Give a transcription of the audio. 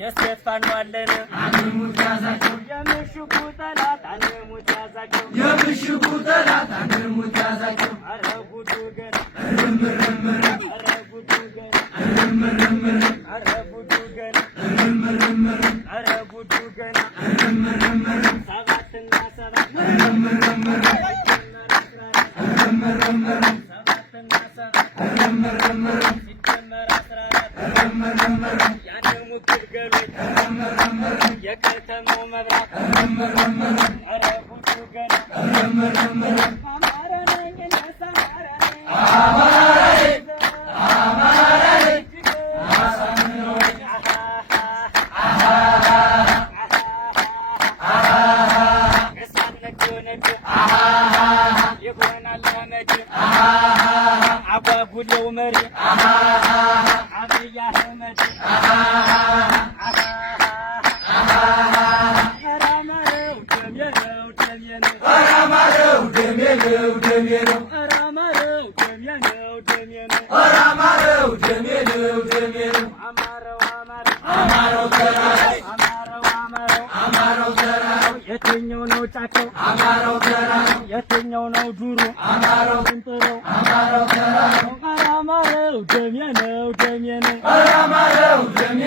የሴት ፋኖ አለን አንሙት ያዛቸው የምሽጉ ጠላት አንሙት ያዛቸው የምሽጉ ጠላት አንሙት ያዛቸው ኧረ ጉዱ ገና እርምርምር ኧረ ጉዱ ገና እርምርምር ኧረ ጉዱ ገና እርምርምር ኧረ ጉዱ ገና እርምርምር ሰባትና ሰባት እርምርምር እርምርምር ሰባትና ሰባት እርምርምር ሲደመር 14 እርምርምር ያደሙ ግልገሎች እርምርምር የከተማው መብራት እርምርምር ኧረ ጉዱ ገና እርምርምር አማራ ነኝ እኔስ አማራ ነኝ አማራ ነኝ አሳምነውኝ እሳት ነዶ ነዶ ይሆናል መድ አጓጉሌው መሪ አብይ አህመድ ኧረ አማረው ደሜ ነው ደሜ ነው ኧረ አማረው ደሜ ነው ደሜ ነው ኧረ አማረው ደሜ ነው ደሜ ነው ኧረ አማረው ደሜ ነው ደሜ ነው አማረው አማረው አማረው ተራራው አማረው አማረው አማረው ተራራው የትኛው ነው ጫካው አማረው ተራራው የትኛው ነው ዱሩ አማረው እንጥረው አማረው ተራራው ኧረ አማረው ደሜ ነው ደሜ ነው ኧረ አማረው ደሜ